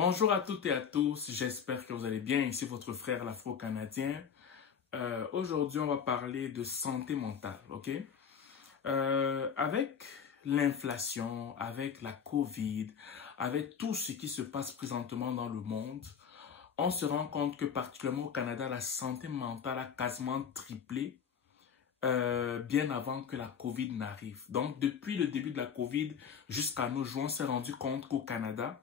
Bonjour à toutes et à tous, j'espère que vous allez bien. Ici votre frère l'Afro-Canadien. Aujourd'hui, on va parler de santé mentale, ok? Avec l'inflation, avec la COVID, avec tout ce qui se passe présentement dans le monde, on se rend compte que particulièrement au Canada, la santé mentale a quasiment triplé bien avant que la COVID n'arrive. Donc, depuis le début de la COVID jusqu'à nos jours, on s'est rendu compte qu'au Canada,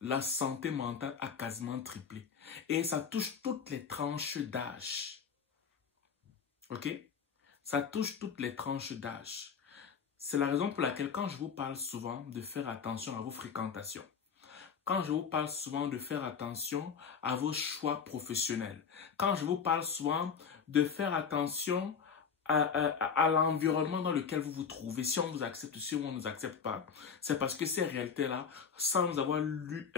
la santé mentale a quasiment triplé. Et ça touche toutes les tranches d'âge. Ok? Ça touche toutes les tranches d'âge. C'est la raison pour laquelle quand je vous parle souvent de faire attention à vos fréquentations, quand je vous parle souvent de faire attention à vos choix professionnels, quand je vous parle souvent de faire attention à l'environnement dans lequel vous vous trouvez, si on vous accepte ou si on ne nous accepte pas, c'est parce que ces réalités-là, sans avoir lu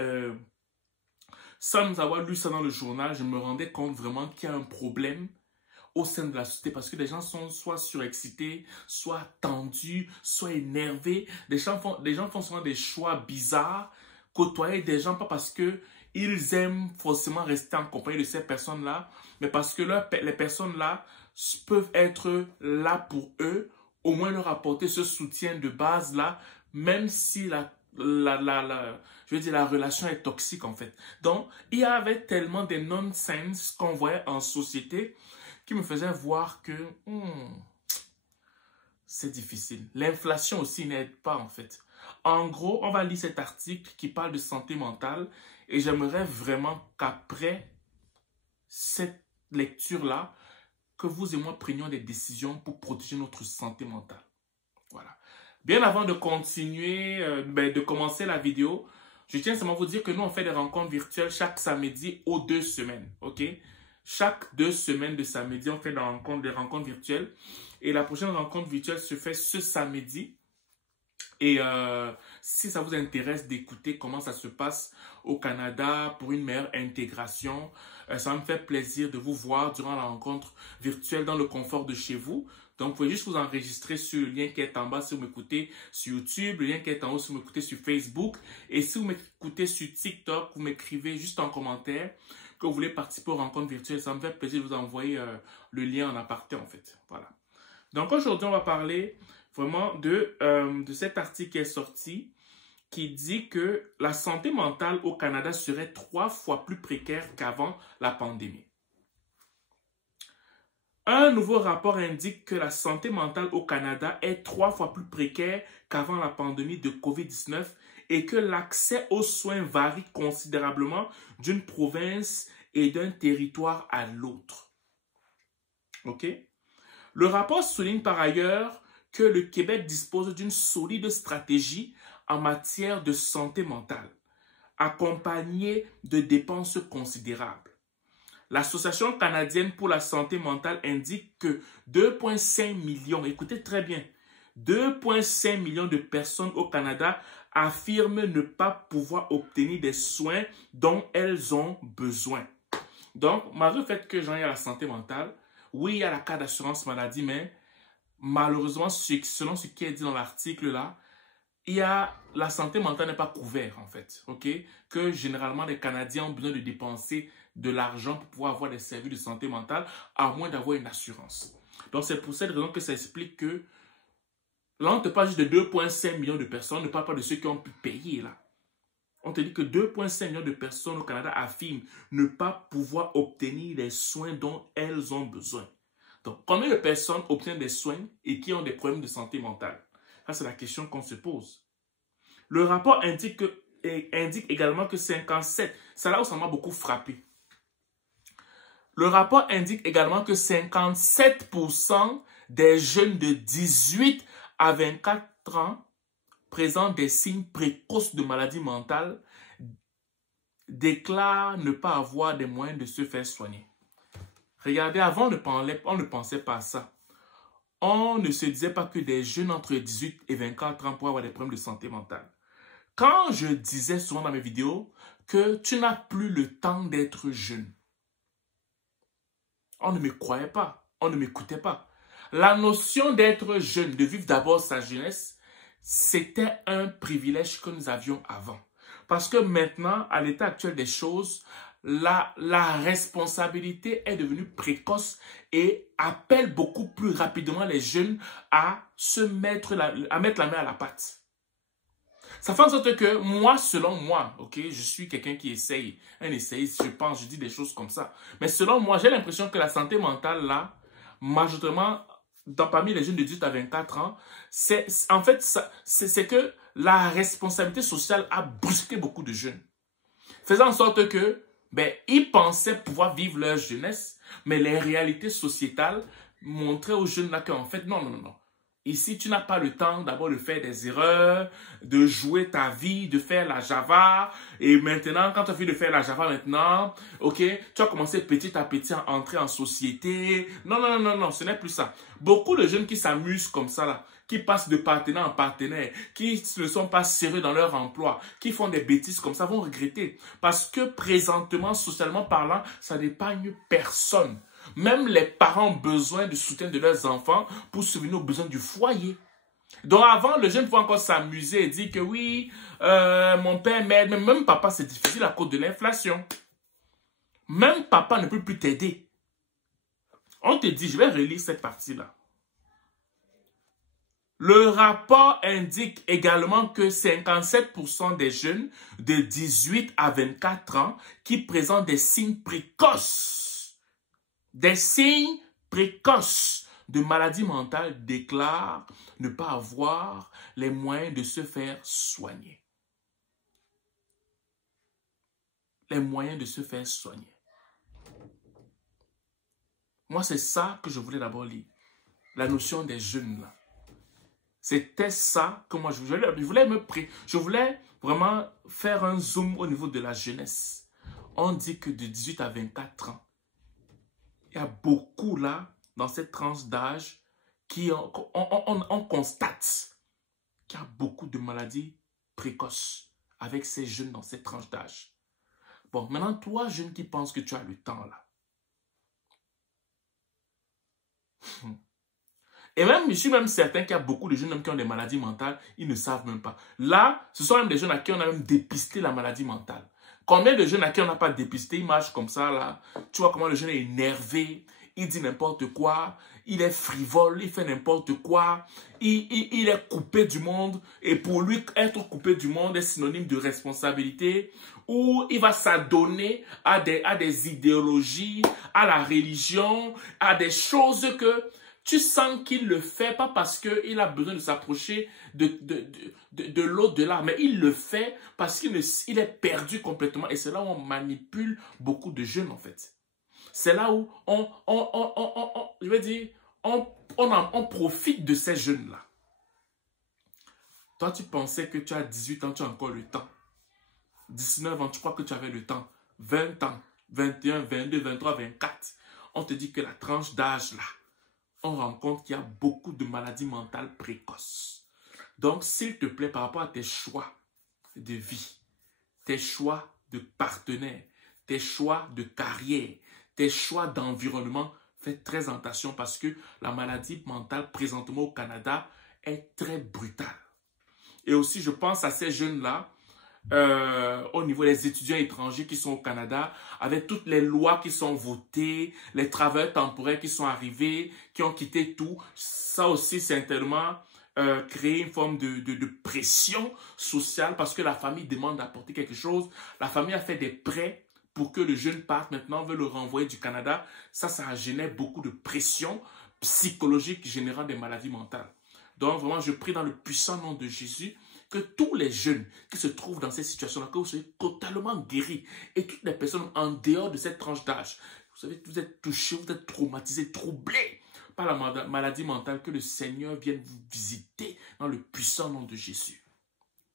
ça dans le journal, je me rendais compte vraiment qu'il y a un problème au sein de la société parce que les gens sont soit surexcités, soit tendus, soit énervés. Les gens font souvent des choix bizarres, côtoyer des gens pas parce que ils aiment forcément rester en compagnie de ces personnes-là, mais parce que les personnes-là peuvent être là pour eux, au moins leur apporter ce soutien de base-là, même si la relation est toxique en fait. Donc, il y avait tellement de nonsense qu'on voyait en société qui me faisait voir que c'est difficile. L'inflation aussi n'aide pas en fait. En gros, on va lire cet article qui parle de santé mentale et j'aimerais vraiment qu'après cette lecture-là, que vous et moi prenions des décisions pour protéger notre santé mentale. Voilà. Bien avant de continuer, de commencer la vidéo, je tiens seulement à vous dire que nous, on fait des rencontres virtuelles chaque samedi aux 2 semaines. Ok? Chaque 2 semaines de samedi, on fait des rencontres virtuelles. Et la prochaine rencontre virtuelle se fait ce samedi. Et si ça vous intéresse d'écouter comment ça se passe au Canada pour une meilleure intégration, ça me fait plaisir de vous voir durant la rencontre virtuelle dans le confort de chez vous. Donc, vous pouvez juste vous enregistrer sur le lien qui est en bas si vous m'écoutez sur YouTube, le lien qui est en haut si vous m'écoutez sur Facebook. Et si vous m'écoutez sur TikTok, vous m'écrivez juste en commentaire que vous voulez participer aux rencontres virtuelles. Ça me fait plaisir de vous envoyer le lien en aparté en fait. Voilà. Donc, aujourd'hui, on va parler vraiment de cet article qui est sorti qui dit que la santé mentale au Canada serait 3 fois plus précaire qu'avant la pandémie. Un nouveau rapport indique que la santé mentale au Canada est 3 fois plus précaire qu'avant la pandémie de COVID-19 et que l'accès aux soins varie considérablement d'une province et d'un territoire à l'autre. OK? Le rapport souligne par ailleurs que le Québec dispose d'une solide stratégie en matière de santé mentale, accompagnée de dépenses considérables. L'Association canadienne pour la santé mentale indique que 2,5 millions, écoutez très bien, 2,5 millions de personnes au Canada affirment ne pas pouvoir obtenir des soins dont elles ont besoin. Donc, malgré le fait que j'en ai à la santé mentale, oui, il y a la carte d'assurance maladie, mais malheureusement, selon ce qui est dit dans l'article là, la santé mentale n'est pas couverte en fait, ok? Que généralement les Canadiens ont besoin de dépenser de l'argent pour pouvoir avoir des services de santé mentale, à moins d'avoir une assurance. Donc c'est pour cette raison que ça explique que là on ne te parle juste de 2,5 millions de personnes, on ne parle pas de ceux qui ont pu payer là. On te dit que 2,5 millions de personnes au Canada affirment ne pas pouvoir obtenir les soins dont elles ont besoin. Donc, combien de personnes obtiennent des soins et qui ont des problèmes de santé mentale? Ça, c'est la question qu'on se pose. Le rapport indique également que 57, c'est là où ça m'a beaucoup frappé. Le rapport indique également que 57% des jeunes de 18 à 24 ans présentent des signes précoces de maladie mentale déclarent ne pas avoir les moyens de se faire soigner. Regardez, avant, on ne pensait pas à ça. On ne se disait pas que des jeunes entre 18 et 24 ans pourraient avoir des problèmes de santé mentale. Quand je disais souvent dans mes vidéos que tu n'as plus le temps d'être jeune, on ne me croyait pas, on ne m'écoutait pas. La notion d'être jeune, de vivre d'abord sa jeunesse, c'était un privilège que nous avions avant. Parce que maintenant, à l'état actuel des choses, la responsabilité est devenue précoce et appelle beaucoup plus rapidement les jeunes à mettre la main à la pâte. Ça fait en sorte que moi, selon moi, ok, je suis quelqu'un qui essaye, un essayiste, je pense, je dis des choses comme ça. Mais selon moi, j'ai l'impression que la santé mentale, là, majoritairement, parmi les jeunes de 18 à 24 ans, c'est que la responsabilité sociale a brusqué beaucoup de jeunes. Faisant en sorte que, ils pensaient pouvoir vivre leur jeunesse, mais les réalités sociétales montraient aux jeunes là qu'en fait, non. Ici, tu n'as pas le temps d'abord de faire des erreurs, de jouer ta vie, de faire la Java. Et maintenant, quand tu as fini de faire la Java maintenant, ok, tu as commencé petit à petit à entrer en société. Non, ce n'est plus ça. Beaucoup de jeunes qui s'amusent comme ça, là, qui passent de partenaire en partenaire, qui ne sont pas sérieux dans leur emploi, qui font des bêtises comme ça, vont regretter. Parce que présentement, socialement parlant, ça n'épargne personne. Même les parents ont besoin du soutien de leurs enfants pour subvenir aux besoins du foyer. Donc avant, le jeune pouvait encore s'amuser et dire que oui, mon père m'aide, mais même papa, c'est difficile à cause de l'inflation. Même papa ne peut plus t'aider. On te dit, je vais relire cette partie-là. Le rapport indique également que 57% des jeunes de 18 à 24 ans qui présentent des signes précoces, de maladie mentale déclarent ne pas avoir les moyens de se faire soigner. Les moyens de se faire soigner. Moi, c'est ça que je voulais d'abord lire. La notion des jeunes là. C'était ça que moi, je voulais vraiment faire un zoom au niveau de la jeunesse. On dit que de 18 à 24 ans, il y a beaucoup là, dans cette tranche d'âge, on constate qu'il y a beaucoup de maladies précoces avec ces jeunes dans cette tranche d'âge. Bon, maintenant, toi, jeune qui penses que tu as le temps là. Et même, je suis même certain qu'il y a beaucoup de jeunes qui ont des maladies mentales, ils ne savent même pas. Là, ce sont même des jeunes à qui on a même dépisté la maladie mentale. Combien de jeunes à qui on n'a pas dépisté, ils marchent comme ça là. Tu vois comment le jeune est énervé, il dit n'importe quoi, il est frivole, il fait n'importe quoi, il est coupé du monde. Et pour lui, être coupé du monde est synonyme de responsabilité. Ou il va s'adonner à des idéologies, à la religion, à des choses que tu sens qu'il le fait, pas parce qu'il a besoin de s'approcher de l'au-delà, mais il le fait parce qu'il est perdu complètement. Et c'est là où on manipule beaucoup de jeunes, en fait. C'est là où on profite de ces jeunes-là. Toi, tu pensais que tu as 18 ans, tu as encore le temps. 19 ans, tu crois que tu avais le temps. 20 ans, 21, 22, 23, 24. On te dit que la tranche d'âge, là, on rend compte qu'il y a beaucoup de maladies mentales précoces. Donc, s'il te plaît, par rapport à tes choix de vie, tes choix de partenaire, tes choix de carrière, tes choix d'environnement, fais très attention parce que la maladie mentale présentement au Canada est très brutale. Et aussi, je pense à ces jeunes-là, au niveau des étudiants étrangers qui sont au Canada, avec toutes les lois qui sont votées, les travailleurs temporaires qui sont arrivés, qui ont quitté tout, ça aussi c'est tellement créer une forme de pression sociale parce que la famille demande d'apporter quelque chose. La famille a fait des prêts pour que le jeune parte maintenant, veut le renvoyer du Canada. Ça a généré beaucoup de pression psychologique générant des maladies mentales. Donc vraiment, je prie dans le puissant nom de Jésus que tous les jeunes qui se trouvent dans cette situation-là, que vous soyez totalement guéris. Et toutes les personnes en dehors de cette tranche d'âge, vous savez, vous êtes touchés, vous êtes traumatisés, troublés par la maladie mentale, que le Seigneur vienne vous visiter dans le puissant nom de Jésus.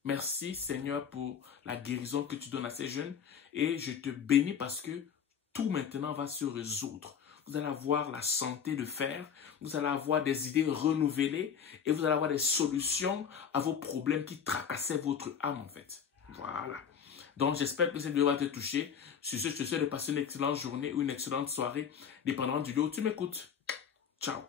Merci Seigneur pour la guérison que tu donnes à ces jeunes. Et je te bénis parce que tout maintenant va se résoudre. Vous allez avoir la santé de fer, vous allez avoir des idées renouvelées et vous allez avoir des solutions à vos problèmes qui tracassaient votre âme en fait. Voilà. Donc j'espère que cette vidéo va te toucher. Sur ce, je te souhaite de passer une excellente journée ou une excellente soirée, dépendamment du lieu où tu m'écoutes. Ciao.